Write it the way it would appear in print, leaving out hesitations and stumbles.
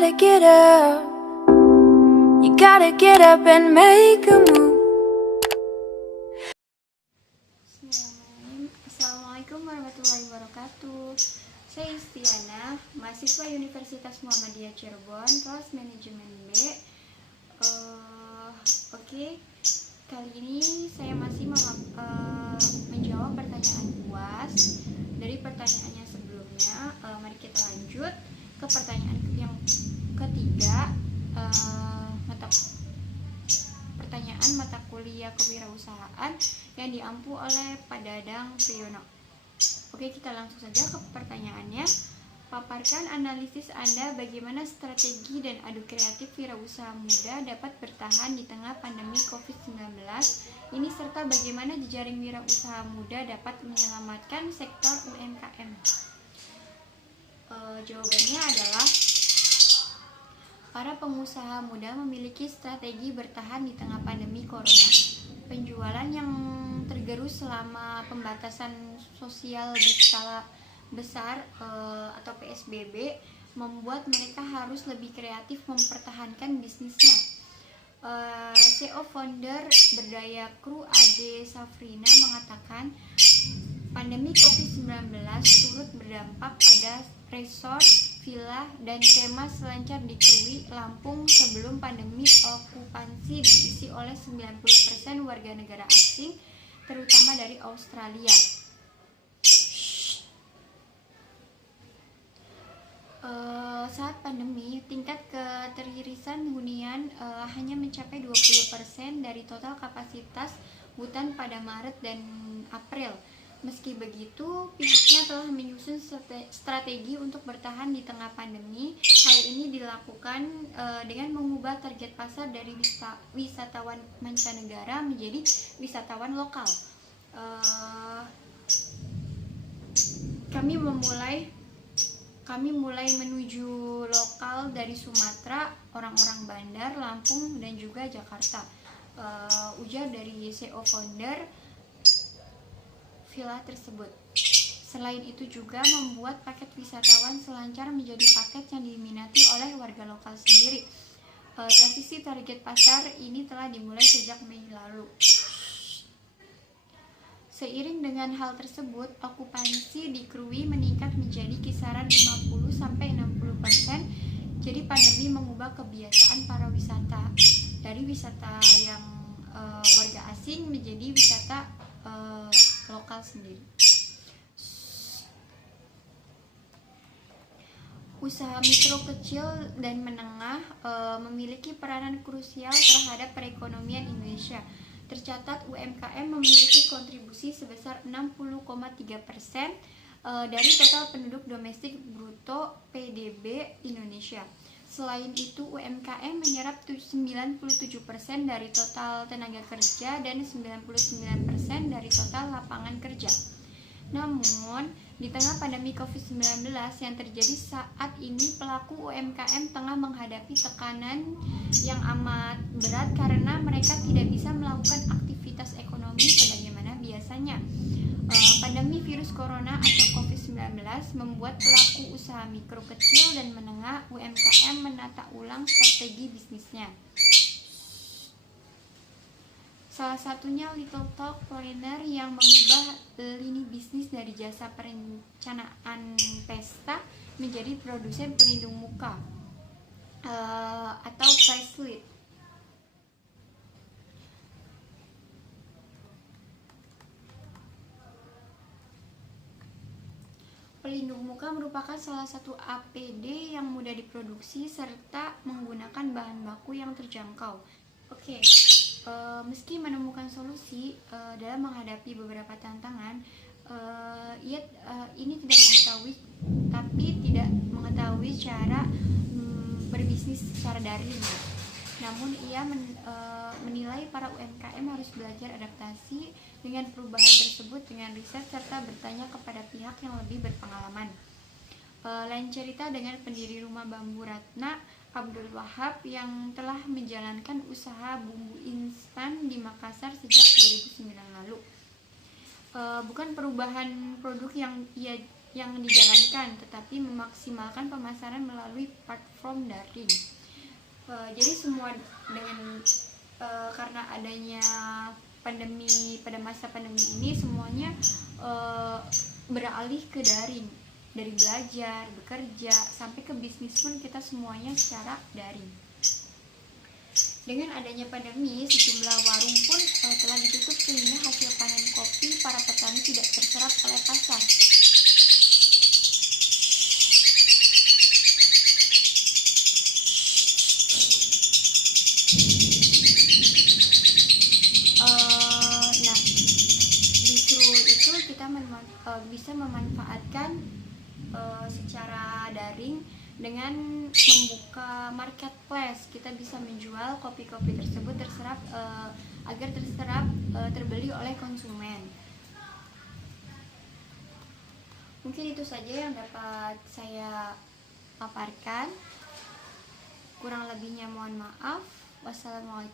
gotta get up. You gotta get up and make a move. Assalamualaikum warahmatullahi wabarakatuh. Saya Istiana, mahasiswa Universitas Muhammadiyah Cirebon, kelas manajemen B. Oke, kali ini saya masih menjawab pertanyaan UAS. Dari pertanyaannya sebelumnya, mari kita lanjut ke pertanyaan yang ketiga. Pertanyaan mata kuliah kewirausahaan yang diampu oleh Pak Dadang Priyono. Oke, kita langsung saja ke pertanyaannya. Paparkan analisis Anda bagaimana strategi dan adu kreatif wirausaha muda dapat bertahan di tengah pandemi COVID-19 ini, serta bagaimana jejaring wirausaha muda dapat menyelamatkan sektor UMKM. Jawabannya adalah para pengusaha muda memiliki strategi bertahan di tengah pandemi corona. Penjualan yang tergerus selama pembatasan sosial berskala besar atau PSBB membuat mereka harus lebih kreatif mempertahankan bisnisnya. CEO founder Berdaya Kru Ade Safrina mengatakan, pandemi COVID-19 turut berdampak pada resort, villa, dan kemah selancar di Krui, Lampung. Sebelum pandemi, okupansi diisi oleh 90% warga negara asing, terutama dari Australia. Saat pandemi, tingkat keteririsan hunian hanya mencapai 20% dari total kapasitas hutan pada Maret dan April. Meski begitu, pihaknya telah menyusun strategi untuk bertahan di tengah pandemi. Hal ini dilakukan dengan mengubah target pasar dari wisatawan mancanegara menjadi wisatawan lokal. Kami mulai menuju lokal dari Sumatera, orang-orang Bandar, Lampung, dan juga Jakarta, ujar dari CEO founder villa tersebut. Selain itu juga membuat paket wisatawan selancar menjadi paket yang diminati oleh warga lokal sendiri. Transisi target pasar ini telah dimulai sejak Mei lalu. Seiring dengan hal tersebut, okupansi di Krui meningkat menjadi kisaran 50-60%. Jadi pandemi mengubah kebiasaan para wisata dari wisata yang warga asing menjadi wisata lokal sendiri. Usaha mikro, kecil, dan menengah memiliki peranan krusial terhadap perekonomian Indonesia. Tercatat UMKM memiliki kontribusi sebesar 60,3% dari total penduduk domestik bruto PDB Indonesia. Selain itu, UMKM menyerap 97% dari total tenaga kerja dan 99% dari total lapangan kerja. Namun, di tengah pandemi COVID-19 yang terjadi saat ini, pelaku UMKM tengah menghadapi tekanan yang amat berat karena mereka tidak bisa melakukan aktivitas ekonomi sebagaimana biasanya. Pandemi virus corona atau COVID-19 membuat pelaku usaha mikro, kecil, dan menengah UMKM menata ulang strategi bisnisnya. Salah satunya Little Talk Planner yang mengubah lini bisnis dari jasa perencanaan pesta menjadi produsen pelindung muka atau facelift. Pelindung muka merupakan salah satu APD yang mudah diproduksi serta menggunakan bahan baku yang terjangkau. Meski menemukan solusi dalam menghadapi beberapa tantangan, ia tidak mengetahui cara berbisnis secara daring. Namun ia menilai para UMKM harus belajar adaptasi dengan perubahan tersebut dengan riset serta bertanya kepada pihak yang lebih berpengalaman. Lain cerita dengan pendiri Rumah Bambu Ratna, Abdul Wahab, yang telah menjalankan usaha bumbu instan di Makassar sejak 2009 lalu. Bukan perubahan produk yang ia yang dijalankan, tetapi memaksimalkan pemasaran melalui platform daring. Jadi semua dengan karena adanya pandemi, pada masa pandemi ini semuanya beralih ke daring, dari belajar, bekerja, sampai ke bisnis pun kita semuanya secara daring. Dengan adanya pandemi, sejumlah warung pun telah ditutup sehingga hasil panen kopi para petani tidak terserap oleh pasar. Nah, justru itu kita bisa memanfaatkan secara daring dengan membuka marketplace. Kita bisa menjual kopi-kopi tersebut agar terbeli oleh konsumen. Mungkin itu saja yang dapat saya paparkan. Kurang lebihnya mohon maaf. Wassalamualaikum